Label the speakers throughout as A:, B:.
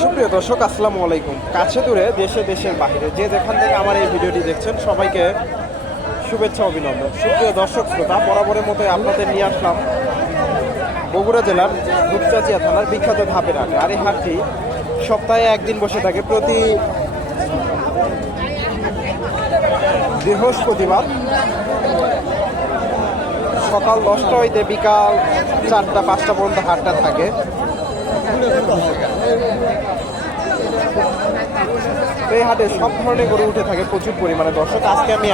A: সুপ্রিয় দর্শক, আসসালামু আলাইকুম। কাছে দূরে, দেশে, দেশের বাইরে যে যেখান থেকে আমার এই ভিডিওটি দেখছেন, সবাইকে শুভেচ্ছা, অভিনন্দন। সুপ্রিয় দর্শক, শ্রোতা, বরাবরের মতোই আপনাদের নিয়ে আসলাম বগুড়া জেলার দুপচাচিয়া থানার বিখ্যাত ধাপের হাটে। আর এই হাটটি সপ্তাহে একদিন বসে থাকে। প্রতি বৃহস্পতিবার সকাল দশটা হইতে বিকাল চারটা, পাঁচটা পর্যন্ত হাটটা থাকে। এই হাটে সব ধরনের গরু উঠে থাকে, প্রচুর পরিমাণে। দর্শক, আজকে আমি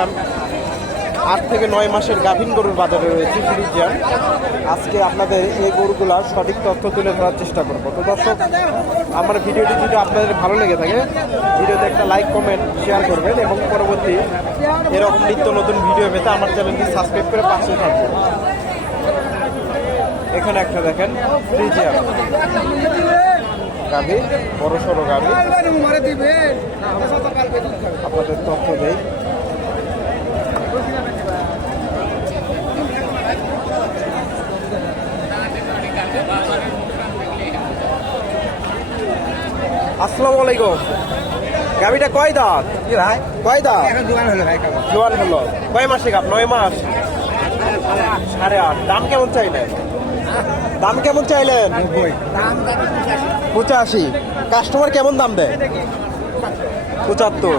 A: আট থেকে নয় মাসের গাভীন গরুর বাজারে রয়েছি ফ্রিজিয়ান আজকে আপনাদের এই গরুগুলার সঠিক তথ্য তুলে ধরার চেষ্টা করব। তো দর্শক, আমার ভিডিওটি যদি আপনাদের ভালো লেগে থাকে, ভিডিওতে একটা লাইক কমেন্ট শেয়ার করবেন এবং পরবর্তী এরকম নিত্য নতুন ভিডিও পেতে আমার চ্যানেলটি সাবস্ক্রাইব করে পাশে থাকবেন। এখানে একটা দেখেন গাভী, বড় সড়ো গাভী। আপনাদের তথ্য দেই। আসসালামু আলাইকুম। গাভীটা কয় দাঁত?
B: কি ভাই?
A: কয় দাঁত?
B: হলো ভাই
A: জোয়ান হলো। কয় মাসে গাপ নয় মাস? সাড়ে আট। দাম কেমন চাইলেন? দাম কেমন চাইলেন? পঁচাশি। কাস্টমার কেমন দাম দেয়? পঁচাত্তর।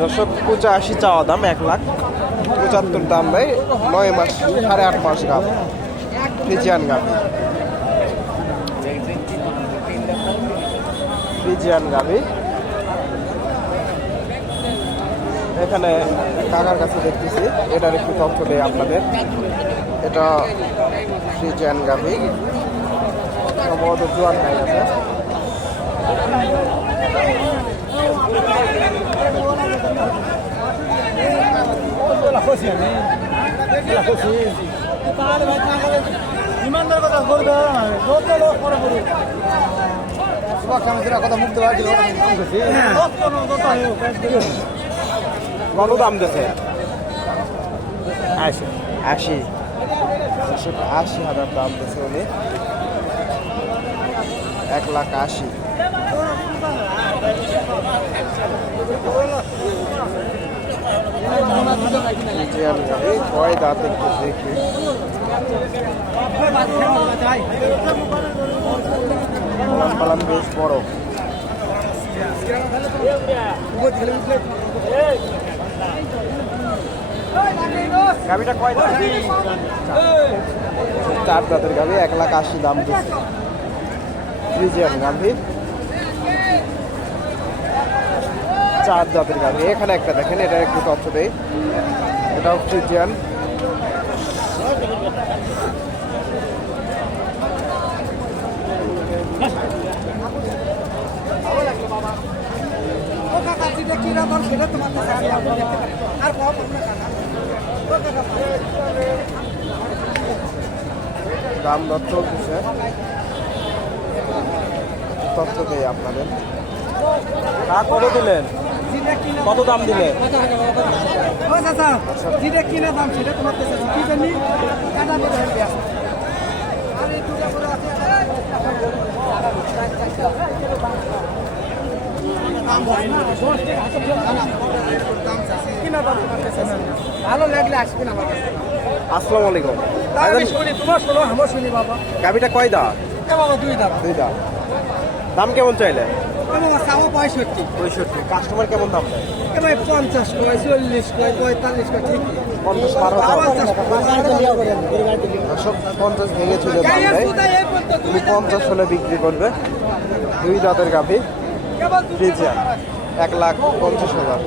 A: দর্শক পঁচাশি চাওয়া দাম এক লাখ। পঁচাত্তর দাম দেয় নয় মাস সাড়ে আট মাস গাপ ফ্রিজিয়ান গাপ ফ্রিজিয়ান গাভি এখানে কাকার কাছে দেখতেছি। এটার একটু তথ্য দেয় আপনাদের। এটা ফ্রিজিয়ান গাভি। সম্ভবত জোয়ান হয়ে গেছে
B: ইমানদার কথা করবে যত লোক পরে করুক কথা মুক্ত হয়েছিল
A: কত দাম দিয়েছে আশি। আশি। আশি হাজার দাম দিয়েছে উনি। এক লাখ আশি। গাভি কয় দাঁত একটু দেখি বেশ বড়। গাভিটা কয় দাঁত চার দাঁতের গাভি এক লাখ আশি দাম দিচ্ছে। ফ্রিজিয়ান গাভি চার জাতের গাভি এখানে একটা দেখেন, এটা একটু তথ্য দেই। এটাও ফ্রিজিয়ান। দাম দর চলতেছে তথ্য দেই আপনাদের। কা কত দিলেন? কত দাম
B: যেটা কিনা দাম সেটা তোমার কাছে কি জানি? কাটা করে হয়ে গেছে ভালো লাগলে আসবেন আমার কাছে
A: আসসালামু আলাইকুম
B: শুনি তোমার শোনো আমার শুনি বাবা।
A: গাভিটা কয়
B: বাবা দুই দাম
A: দুই দাঁত দাম কেমন চাইলেন
B: এ বাবা চাও পঁয়ষট্টি।
A: পঁয়ষট্টি। কাস্টমার কেমন দাম
B: পঞ্চাশ কয় চল্লিশ কয় পঁয়তাল্লিশ কয় ঠিক
A: পঞ্চাশ বারো
B: পঞ্চাশ
A: সব পঞ্চাশ ভেঙে চলে পঞ্চাশ হলে বিক্রি করবে। দুই দাঁতের গাভি। ফ্রিজিয়ান এক লাখ পঞ্চাশ হাজার।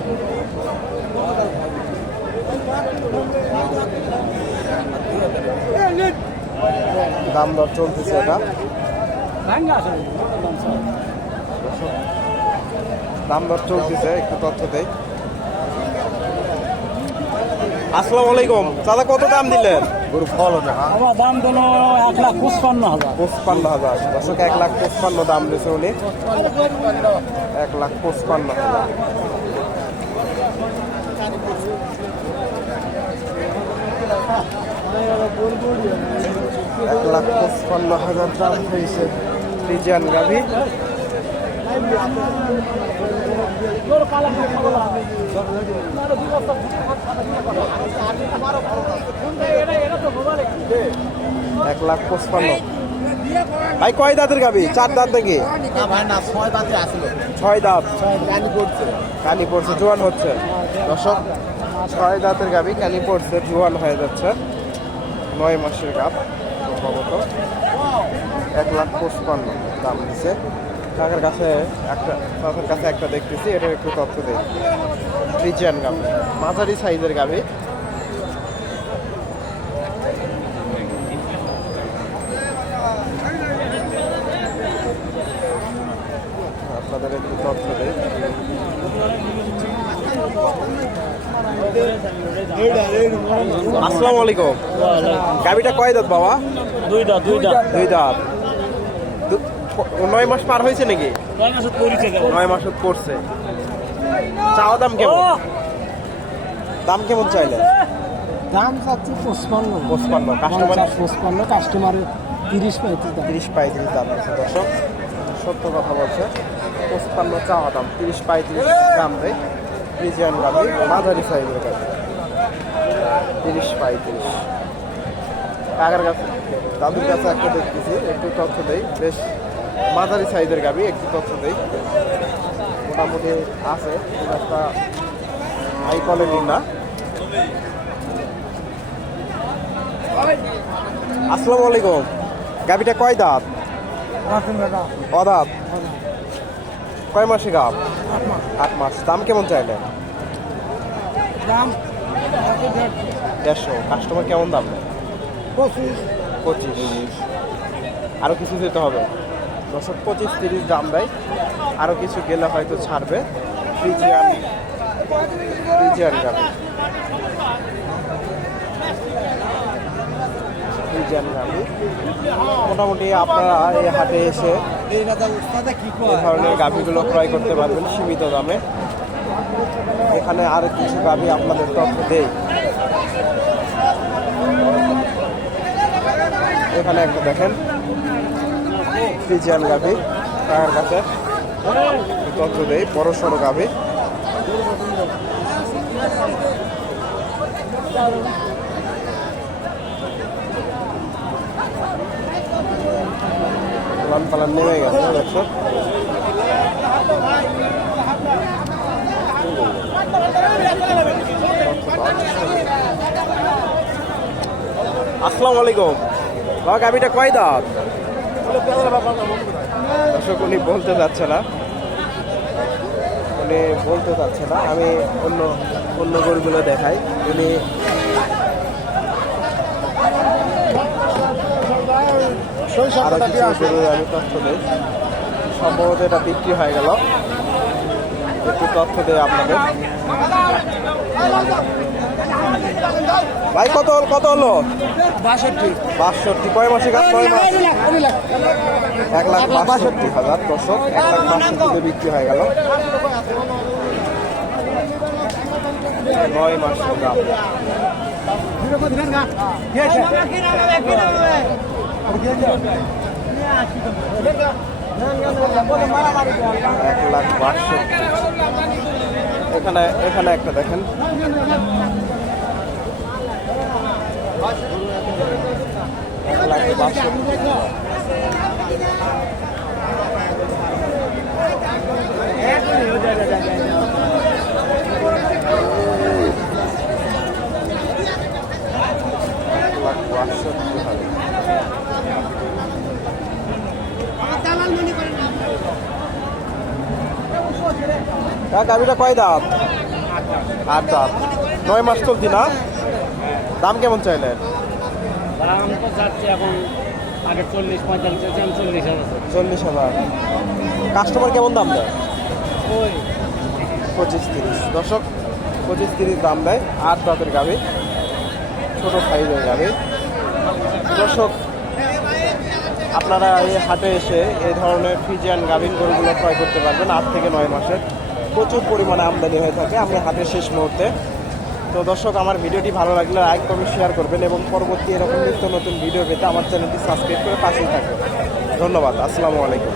A: দাম দর চলতেছে এটা। দাম দর চলতেছে, একটু তথ্য দেই। আসসালামু আলাইকুম। দাদা কত দাম দিলেন? গরু ফল
B: আমার দাম দিল এক লাখ পঁচপান্ন হাজার।
A: পঁচপান্ন হাজার। দর্শক এক লাখ পঁচপান্ন দাম দিয়েছে উনি। এক লাখ পঁচপান্ন হাজার। এক লাখ পঁচপান্ন হাজার দাম হয়েছে ফ্রিজিয়ান গাভি। এক লাখ পঁচপান্ন। ভাই কয় দাঁতের গাবি চার দাঁত নাকি?
B: ছয় দাঁতে
A: কানি পড়ছে। জোয়ান হচ্ছে। দর্শক ছয় দাঁতের গাবি কালি পড়ছে জোয়ান হয়ে যাচ্ছে। নয় মাসের গাব সম্ভবত। এক লাখ পঁচপান্ন দাম দিচ্ছে কাকার কাছে একটা কাকার কাছে একটা দেখতেছি এটা একটু তথ্য দেই। ফ্রিজিয়ান গাবি মাঝারি সাইজের গাবি আপনাদের একটু তথ্য দেই। আসসালামু আলাইকুম। গাবিটা কয় দাঁত বাবা?
C: দুই দাঁত দুই দাঁত।
A: দুই দাঁত। নয় মাস পার হয়েছে নাকি?
C: মাসে
A: নয় মাস পড়ছে। চাওয়া দাম কেমন? দাম কেমন চাইলে?
B: দাম চাচ্ছি পঁচপান্ন।
A: পঁচপান্ন কাস্টমার
B: পঁচপান্ন কাস্টমারের তিরিশ পঁয়ত্রিশ দাম।
A: তিরিশ পঁয়ত্রিশ দাম আছে দর্শক। সত্য কথা বলছে। পঁচপান্ন চাওয়া দাম তিরিশ পঁয়ত্রিশ দাম দেয় ফ্রিজিয়ান গাবি মাঝারি সাইজের গাবি তিরিশ পঁয়ত্রিশ। কাকার কাছে দাদুর কাছে একটা দেখতেছি একটু তথ্য দেই। বেশ মাঝারি সাইজের গাবি একটু তথ্য দেই। মোটামুটি আছে একটা হাই কোয়ালিটির না। আসসালামু আলাইকুম। গাবিটা কয় দাঁত? অদাঁত কয় মাসে গাব? আট মাস। দাম কেমন চাইলে?
B: দাম
A: দেড়শো। কাস্টমার কেমন দাম?
B: পঁচিশ।
A: পঁচিশ। আরও কিছু দিতে হবে? দশক পঁচিশ তিরিশ দাম দেয়। আরও কিছু গেলে হয়তো ছাড়বে। ফ্রিজিয়ান মোটামুটি আপনারা এই হাটে এসে
B: এই
A: ধরনের গাভিগুলো ক্রয় করতে পারবেন সীমিত দামে। এখানে আর কিছু গাভি আপনাদের তথ্য দেই। এখানে একটা দেখেন। ফ্রিজিয়ান গাভি টাকার কাছে তথ্য দেই, বড় সড়ো গাভি। পালান পালান নেমে গেছে, দেখছ? আসসালামু আলাইকুম। বাবা গাবিটা কয় দাঁত? দর্শক উনি বলতে যাচ্ছে না। উনি বলতে চাচ্ছে না। আমি অন্য অন্য গরুগুলো দেখাই। উনি আরও কিছু আমি তথ্য দেই। সম্ভবত এটা বিক্রি হয়ে গেল। একটু তথ্য দেয় আপনাদের। ভাই কত হল- কত হলো?
B: বাষট্টি।
A: বাষট্টি। কয় মাসে গাছ কয় মাস? এক লাখ বাষট্টি হাজার দশক এক লাখ বাষট্টিতে বিক্রি হয়ে গেল। নয় মাস দাম। এক লাখ বাষট্টি। এখানে এখানে একটা দেখেন। হাজার কাকা কয় দাঁত? আট দাঁত। নয় মাস চলতি না? দাম কেমন চাইলেন?
C: দাম তো যাচ্ছে এখন আগে চল্লিশ পঁয়তাল্লিশ আছে আমি চল্লিশ হাজার
A: চল্লিশ হাজার। কাস্টমার কেমন দাম দেয়?
C: ওই।
A: পঁচিশ তিরিশ। দশক পঁচিশ তিরিশ দাম দেয়। আট দাঁতের গাভি। ছোট সাইজের গাভি। দর্শক আপনারা এই হাটে এসে এই ধরনের ফিজিয়ান গাভিন গরুগুলো ক্রয় করতে পারবেন আট থেকে নয় মাসের প্রচুর পরিমাণে আমদানি হয়ে থাকে। আমি হাটের শেষ মুহূর্তে তো দর্শক, আমার ভিডিওটি ভালো লাগলে লাইক কমেন্ট শেয়ার করবেন এবং পরবর্তী এরকম নিত্য নতুন ভিডিও পেতে আমার চ্যানেলটি সাবস্ক্রাইব করে পাশেই থাকবেন। ধন্যবাদ, আসসালামু আলাইকুম।